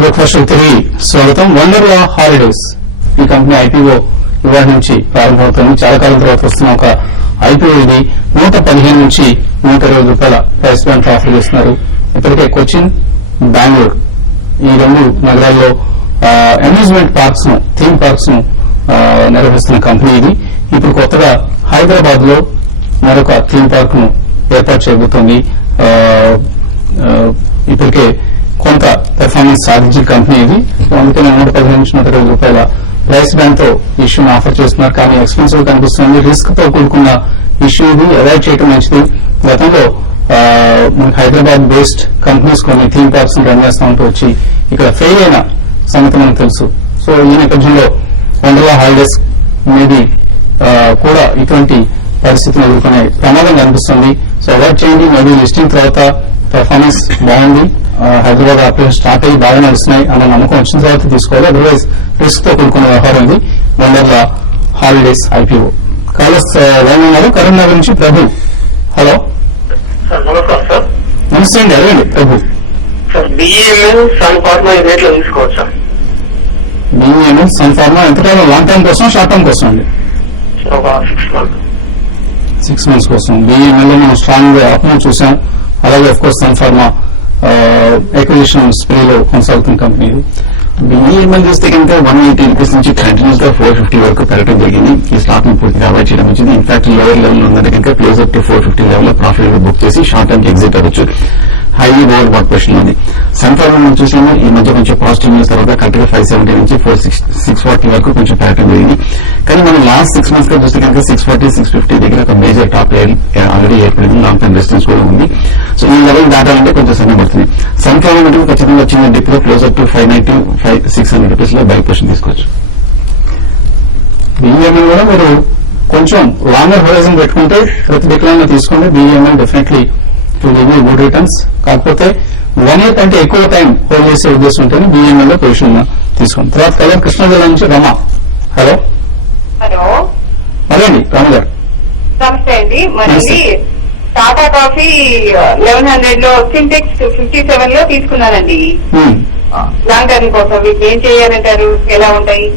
Breakfast తిరిగి స్వాగతం. Wonderla holidays ఈ కంపెనీ ఐపీఓ ఇవాళ నుంచి ప్రారంభమవుతుంది. చాలా కాలం తర్వాత వస్తున్న ఒక ఐపీఓ ఇది. 115 నుంచి 120 రూపాయల ప్రైస్ బ్యాంక్ ఆఫర్ చేస్తున్నారు. ఇప్పటికే కొచ్చిన్, బెంగళూరు ఈ రెండు నగరాల్లో అమ్యూజ్మెంట్ పార్క్స్ ను, థీమ్ పార్క్స్ ను నిర్వహిస్తున్న కంపెనీ ఇది. ఇప్పుడు కొత్తగా హైదరాబాద్ లో మరొక థీమ్ పార్క్ ను ఏర్పాటు చేయబోతోంది. ఇప్పటికే కొంత పెర్ఫార్మెన్స్ సాధించిన కంపెనీ ఇది. అందుకని 115 నుంచి 120 రూపాయల ప్రైస్ బ్యాండ్ తో ఇష్యూని ఆఫర్ చేస్తున్నారు. కానీ ఎక్స్పెన్సివ్ కనిపిస్తుంది. రిస్క్ తో కూడుకున్న ఇష్యూ ఇది. అవాయిడ్ చేయడం మంచిది. గతంలో మనకి హైదరాబాద్ బేస్డ్ కంపెనీస్ కొన్ని థీమ్ పార్క్స్ ని రన్ చేస్తా ఉంటూ వచ్చి ఇక్కడ ఫెయిల్ అయిన సంగతి మనకు తెలుసు. సో ఈ నేపథ్యంలో వండర్లా హాలిడేస్ మేబీ కూడా ఇటువంటి పరిస్థితిని ఎదుర్కొనే ప్రమాదం కనిపిస్తుంది. సో అవాయిడ్ చేయండి. మేబీ లిస్టింగ్ తర్వాత పెర్ఫార్మెన్స్ బాగుంది, హైదరాబాద్ ఆపరేషన్ స్టార్ట్ అయ్యి బాగా నడుస్తున్నాయి అన్న నమ్మకం వచ్చిన తర్వాత తీసుకోవాలి. అదర్వైజ్ రిస్క్ తో కూడుకున్న వ్యవహారం ఇది. Wonderla holidays IPO. Callers line ఉన్నారు. కరీంనగర్ నుంచి ప్రభు. హలో, నమస్కారం సార్. నమస్తే అండి, అడగండి ప్రభు. సార్ బిఈఎంఎల్ సన్ ఫార్మా ఈ రేట్లో తీసుకోవచ్చు సార్. బిఈఎంఎల్ సన్ ఫార్మా ఎంత టైం? లాంగ్ టైం కోసం, షార్ట్ టర్మ్ కోసం అండి? ఒక 6 months. 6 months కోసం. బిఈఎంఎల్ లో మనం స్ట్రాంగ్ అప్మూవ్ చూసాం. అలాగే of course Sun Pharma acquisition స్ప్రేలో కొనసాగుతున్న కంపెనీ ఇది. బిఈఎంఎల్ చూస్తే కనుక 180 రూపీస్ నుంచి కంటిన్యూస్ గా 450 వరకు పెరగడం జరిగింది. ఈ స్టాక్ ను పూర్తిగా అవాయిడ్ చేయడం వచ్చింది. ఇన్ఫాక్ట్ లోవర్ లెవెల్ ఉందంటే కనుక క్లోజ్ అప్ టు 450 లెవెల్ లో ప్రాఫిట్ బుక్ చేసి షార్ట్ టర్మ్ ఎగ్జిట్ అవ్వచ్చు. హైలీ ఓవర్ బాట్ పొజిషన్ ఉంది. సన్ఫార్మా మనం చూసాము ఈ మధ్య కొంచెం పాజిటివ్ న్యూస్ తర్వాత కరెక్ట్ గా 570 నుంచి 640 వరకు కొంచెం పెరగడం జరిగింది. కానీ మనం లాస్ట్ 6 months గా చూస్తే కనుక 640, 650 దగ్గర ఒక మేజర్ టాప్ ఆల్రెడీ ఏర్పడింది. లాంగ్ టర్మ్ రెసిస్టెన్స్ కూడా ఉంది. సో ఈ లెవెల్ దాటాలంటే కొంచెం సమయం పడుతుంది. సన్ఫార్మా మటుకు ఖచ్చితంగా చిన్న డిప్ లో క్లోజ్ అప్ టు 590, 600 రూపీస్ లో బై పొజిషన్ తీసుకోవచ్చు. బిఈఎంఎల్ కూడా మీరు కొంచెం లాంగర్ హోరైజన్ పెట్టుకుంటే ప్రతి డిక్లైన్ తీసుకోండి. BEML definitely to give you good returns. కాకపోతే 1 year కంటే ఎక్కువ టైం హోల్డ్ చేసే ఉద్దేశం ఉంటేనే బిఈఎంఎల్ లో పొజిషన్ తీసుకోండి. తర్వాత కలర్ కృష్ణా జిల్లా నుంచి రమ. హలో, హలో, అదేండి రమ గారు. నమస్తే అండి. మరి టాటా కాఫీ 1100 లో సింటెక్స్ 57 లో తీసుకున్నానండి లాంగ్ టర్మ్ కోసం. వీటిని ఏం చేయాలంటారు? ఎలా ఉంటాయి?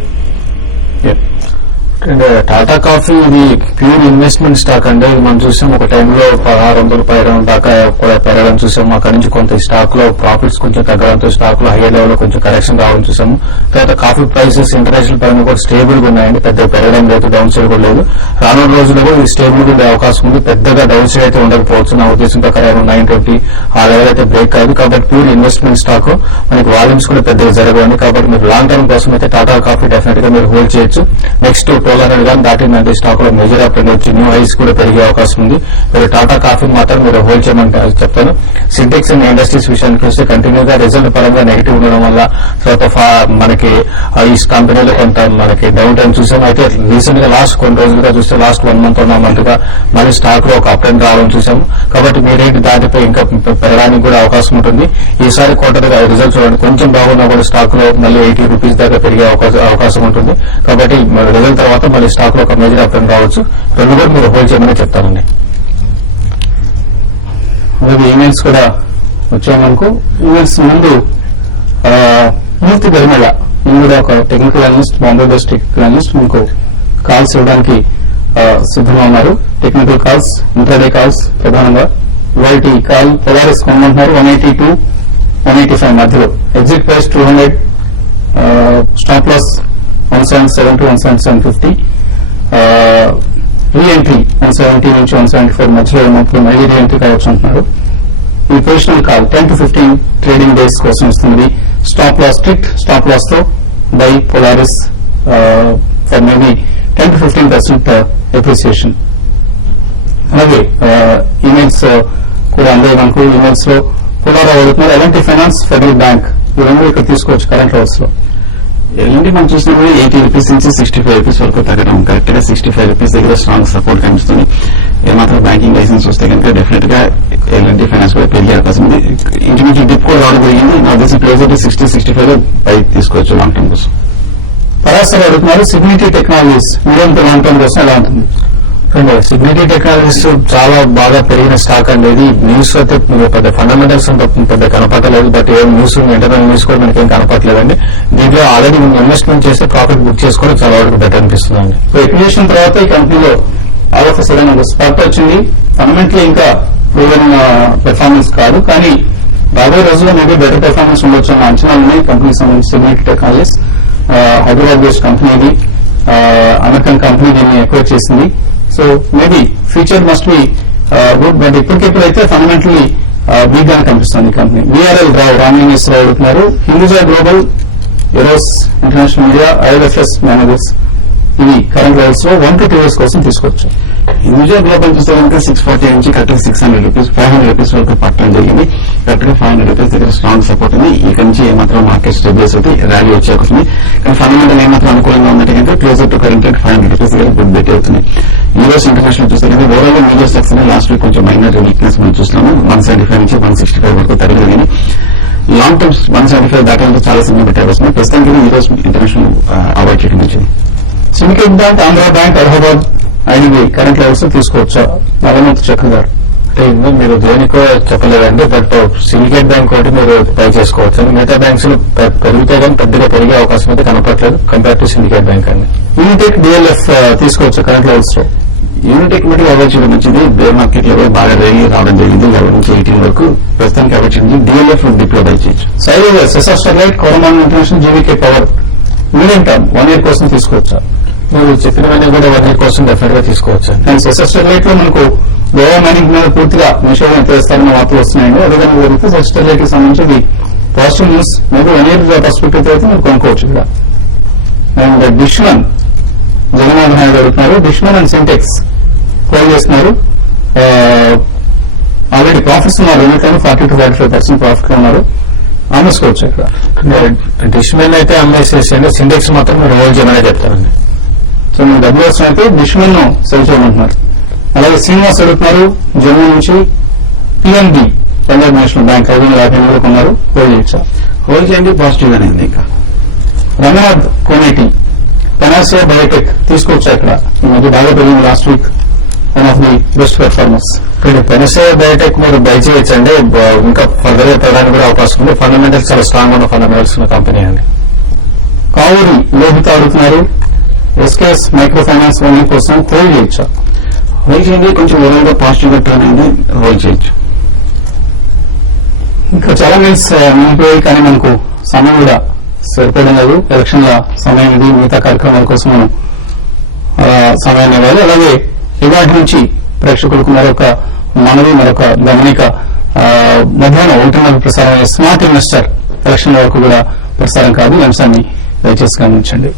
టాటా కాఫీ ఇది ప్యూర్ ఇన్వెస్ట్మెంట్ స్టాక్ అండి. మనం చూసాం ఒక టైంలో 1600 పైన దాకా కూడా పెరగడం చూసాము. అక్కడి నుంచి కొంత స్టాక్ లో ప్రాఫిట్స్ కొంచెం తగ్గడంతో స్టాక్ లో హైయర్ లెవెల్ లో కొంచెం కరెక్షన్ రావడం చూసాము. తర్వాత కాఫీ ప్రైసెస్ ఇంటర్నేషనల్ పరంగా కూడా స్టేబుల్ గా ఉన్నాయండి. పెద్దగా పెరగడం లేదు, డౌన్ సైడ్ కూడా లేదు. రానున్న రోజుల్లో కూడా ఇది స్టేబుల్ గా ఉండే అవకాశం ఉంది. పెద్దగా డౌన్ సైడ్ అయితే ఉండకపోవచ్చు. నా ఉద్దేశం ప్రకారం 920 ఆ లెవెల్ అయితే బ్రేక్ కాదు. కాబట్టి ప్యూర్ ఇన్వెస్ట్మెంట్ స్టాక్ మనకి వాల్యూమ్స్ కూడా పెద్దగా జరగవండి. కాబట్టి మీరు లాంగ్ టర్మ్ కోసం అయితే టాటా కాఫీ డెఫినెట్ గా మీరు హోల్డ్ చేయొచ్చు. నెక్స్ట్ 1200 గానీ దాటిందంటే స్టాక్ లో మేజర్ అప్ వచ్చి న్యూ హైస్ కూడా పెరిగే అవకాశం ఉంది. మీరు టాటా కాఫీ మాత్రం మీరు హోల్డ్ చేయమంటే చెప్తాను. సింటెక్స్ అండ్ ఇండస్ట్రీస్ విషయానికి వస్తే కంటిన్యూగా రిజల్ట్ పరంగా నెగిటివ్ ఉండడం వల్ల తర్వాత మనకి ఈ కంపెనీలో కొంత మనకి డౌన్ టైం చూసాం. అయితే రీసెంట్ గా లాస్ట్ కొన్ని రోజులుగా చూస్తే లాస్ట్ 1 month 1 month గా మళ్ళీ స్టాక్ లో ఒక అప్ అండ్ రావడం చూసాము. కాబట్టి మీ రేటు దాటిపోయి ఇంకా పెరగడానికి కూడా అవకాశం ఉంటుంది. ఈసారి క్వార్టర్ రిజల్ట్ చూడండి, కొంచెం బాగున్నా కూడా స్టాక్ లో మళ్ళీ 80 రూపీస్ దాకా పెరిగే అవకాశం ఉంటుంది. కాబట్టి రిజల్ట్ తర్వాత మళ్ళీ స్టాక్ లో ఒక మేజర్ అప్ అండ్ రావచ్చు. రెండు కూడా మీరు హోల్డ్ చేయమని చెప్తానండి. అలాగే ఈమెయిల్స్ కూడా వచ్చాయి మనకు. ఈమెయిల్స్ ముందు మూర్తి గరిమెళ, నేను కూడా ఒక technical analyst, Bombay based technical analyst, మనకు కాల్స్ ఇవ్వడానికి సిద్ధంగా ఉన్నారు. టెక్నికల్ కాల్స్, ఇంటర్డే కాల్స్ ప్రధానంగా. ఇవాల్టి కాల్ పొలారిస్ కొనమంటున్నారు 180 to 185 మధ్యలో. Exit price 200, stop loss 177 to 177.50, reentry 170 నుంచి 174 మధ్యలో ఉన్నప్పుడు మళ్ళీ రీఎంట్రీ కావచ్చు అంటున్నారు. ఈ positional call 10 to 15 trading days కోసం ఇస్తుంది. Stop loss strict stop loss తో buy Polaris for maybe 10 to 15% appreciation. అలాగే ఈమెయిల్స్ కూడా అందాయి మనకు. ఈమెయిల్స్ లో పునరావు అడుగుతున్నారు. ఎలాంటి ఫైనాన్స్, ఫెడరల్ బ్యాంక్ ఇవన్నీ ఇక్కడ తీసుకోవచ్చు కరెంట్ లెవెల్స్ లో. ఎలాంటి మనం చూసినప్పుడు 80 రూపీస్ నుంచి 65 రూపీస్ వరకు తగ్గడం కరెక్ట్ గా 65 రూపీస్ దగ్గర స్ట్రాంగ్ సపోర్ట్ కనిపిస్తుంది. ఏమాత్రం బ్యాంకింగ్ లైసెన్స్ వస్తే కనుక డెఫినెట్ గా ఎలాంటి ఫైనాన్స్ కూడా పెరిగే అవకాశం ఉంది. ఇంచుమించు డిప్ కూడా రావడం జరిగింది. నా దేశం క్లోజ్ అయితే 60-65 లో పై తీసుకోవచ్చు లాంగ్ టర్మ్ కోసం. పరాశర అడుగుతున్నారు Cigniti Technologies medium to long term కోసం ఎలా ఉంటుంది? సిగ్నిటీ టెక్నాలజీస్ చాలా బాగా పెరిగిన స్టాక్ అండి. ఇది న్యూస్ అయితే పెద్ద ఫండమెంటల్స్ అంత పెద్ద కనపడలేదు, బట్ ఏం న్యూస్ ఇంటర్నల్ న్యూస్ కూడా మనకేం కనపడలేదండి. దీంట్లో ఆల్రెడీ ఇన్వెస్ట్మెంట్ చేస్తే ప్రాఫిట్ బుక్ చేసుకోవడం చాలా వరకు బెటర్ అనిపిస్తుందండి. సో ఎక్విజిషన్ తర్వాత ఈ కంపెనీలో ఆల్ ఆఫ్ సడన్ ఒక స్పాట్ వచ్చింది. ఫండమెంటలీ ఇంకా ప్రూవెన్ పెర్ఫార్మెన్స్ కాదు, కానీ రాబోయే రోజుల్లో మేబీ బెటర్ పెర్ఫార్మెన్స్ ఉండొచ్చు అన్న అంచనాలు ఉన్నాయి కంపెనీకి సంబంధించి. Cigniti technologies Hyderabad based company ఇది, అమెరికన్ కంపెనీ దీన్ని ఎక్వైర్ చేసింది. So maybe future must be good, but ఇప్పటికిప్పుడైతే ఫండమెంటలీ వీక్ గానే కనిపిస్తుంది ఈ కంపెనీ. విఆర్ఎల్ రామలింగేశ్వరరావు అడుగుతున్నారు. Hinduja global, Eros international media, ILFS managers ఇవి కరెంట్ లెవెల్స్ లో 1 to 2 years కోసం తీసుకోవచ్చు. హిందూజా గ్లోబల్ చూస్తే కనుక 640 నుంచి కరెక్ట్గా 600 రూపీస్ 500 రూపీస్ వరకు పట్టడం జరిగింది. కరెక్ట్గా 500 రూపీస్ దగ్గర స్ట్రాంగ్ సపోర్ట్ ఉంది. ఇక్కడ నుంచి ఏమాత్రం మార్కెట్ స్టెబిలైజ్ అవుతుంది, ర్యాలీ వచ్చే అవకాశం ఉంది. కానీ ఫండమెంటల్ ఏమాత్రం అనుకూలంగా ఉందంటే కనుక closer to current rate 500 rupees దగ్గర గుడ్ బెట్ అవుతుంది. యూఎస్ ఇంటర్నేషనల్ చూస్తే కనుక overall major stocks last week కొంచెం మైనర్ వీక్నెస్ మనం చూస్తున్నాము. 175 నుంచి 165 వరకు తరగలిగింది. లాంగ్ టర్మ్స్ 175 దాటాలంటే చాలా సమయం పెట్టే అవసరం. ప్రస్తుతానికి యూఎస్ ఇంటర్నేషనల్ అవాయిడ్ చేయడం మంచిది. Syndicate bank, Andhra bank, Allahabad, IDBI current levels తీసుకోవచ్చా? నల్లమూర్తి చక్ర గారు. అంటే ఇందులో మీరు దేనికో చెప్పలేదండి, బట్ సిండికేట్ బ్యాంక్ ఒకటి మీరు ట్రై చేసుకోవచ్చు. మిగతా బ్యాంక్స్ పెరిగితే కానీ పెద్దగా పెరిగే అవకాశం అయితే కనపట్లేదు కంపేర్ టు సిండికేట్ బ్యాంక్ అండి. యూనిటెక్, డిఎల్ఎఫ్ తీసుకోవచ్చు కరెంట్ లెవెల్స్ లో? యూనిటెక్ మటుకు అవాయిడ్ చేయడం మంచిది. బేర్ మార్కెట్ లో బాగా రైలు రావడం జరిగింది 11 నుంచి 18 వరకు. ప్రస్తుతానికి అవాయిడ్ చేయడం. డిఎల్ఎఫ్ డిప్లో బై చేయొచ్చు. సైలేజర్స్, SR Sterlite, Coromandel international, GVK power medium term 1 year కోసం తీసుకోవచ్చా? మీరు చెప్పినవన్నీ కూడా 1 year కోసం డెఫినెట్ గా తీసుకోవచ్చు. అండ్ ఎస్ఆర్ స్టెర్లైట్ లో మనకు గోవా మైనింగ్ మీద పూర్తిగా నిషేధం ఎత్తేస్తారన్న వార్తలు వస్తున్నాయండి. అదేవిధంగా జరిగితే ఎస్ఆర్ స్టెర్లైట్ కి సంబంధించి positive news maybe 1 year perspective అయితే మీరు కొనుక్కోవచ్చు ఇక్కడ. అండ్ డిష్మన్, జగన్మోహన్ నాయుడు అడుగుతున్నారు. డిష్మన్ అండ్ సింటెక్స్ హోల్డ్ చేస్తున్నారు. ఆల్రెడీ ప్రాఫిట్స్ ఉన్నారు, రెండింటిలో 40 to 45% ప్రాఫిట్ లో ఉన్నారు. అమ్మేసుకోవచ్చు ఇక్కడ. డిష్మెన్ అయితే అమ్మేసేసండి, సిండెక్స్ మాత్రం మీరు హోల్డ్ చేయమనే చెప్తారండి. సో మీరు డబ్బులు వస్తున్న అయితే డిష్మెన్ ను సెల్ చేయమంటున్నారు. అలాగే శ్రీనివాస్ అడుగుతున్నారు జమ్మూ నుంచి. పిఎన్బి, పంజాబ్ నేషనల్ బ్యాంక్ 550 కొన్నారు, హోల్డ్ చేయొచ్చా? హోల్డ్ చేయండి, పాజిటివ్ గానే ఉంది. ఇంకా రంగనాథ్ కోనేటి, పెనాసియా బయోటెక్ తీసుకోవచ్చా ఇక్కడ? ఈ మధ్య బాగా పెరిగింది last week, one of the best performers. Panacea biotech మీరు బై చేయొచ్చండి, ఇంకా ఫర్దర్ గా పెరగడానికి కూడా అవకాశం ఉంది. ఫండమెంటల్స్ చాలా స్ట్రాంగ్ ఉన్న ఫండమెంటల్స్ ఉన్న కంపెనీ అండి. కావూరి లోహిత అడుగుతున్నారు. ఎస్కేఎస్ మైక్రో ఫైనాన్స్ 1 year కోసం హోల్డ్ చేయొచ్చా? హోల్డ్ చేయండి, కొంచెం ఓవరాల్ గా పాజిటివ్ గా టర్న్ అయింది, హోల్డ్ చేయొచ్చు. ఇంకా చాలా మిల్స్ నింపిపోయి, కానీ మనకు సమయం కూడా సరిపోవడం లేదు. ఎలక్షన్ల సమయం ఇది, మిగతా కార్యక్రమాల కోసం మనం సమయాన్ని ఇవ్వాలి. అలాగే ఇవాటి నుంచి ప్రేక్షకులకు మరొక గమనిక, మధ్యాహ్నం 1:30 ప్రసారం స్మార్ట్ ఇన్వెస్టర్ ఎలక్షన్ల వరకు కూడా ప్రసారం కాదు. ఈ అంశాన్ని దయచేసి గమనించండి.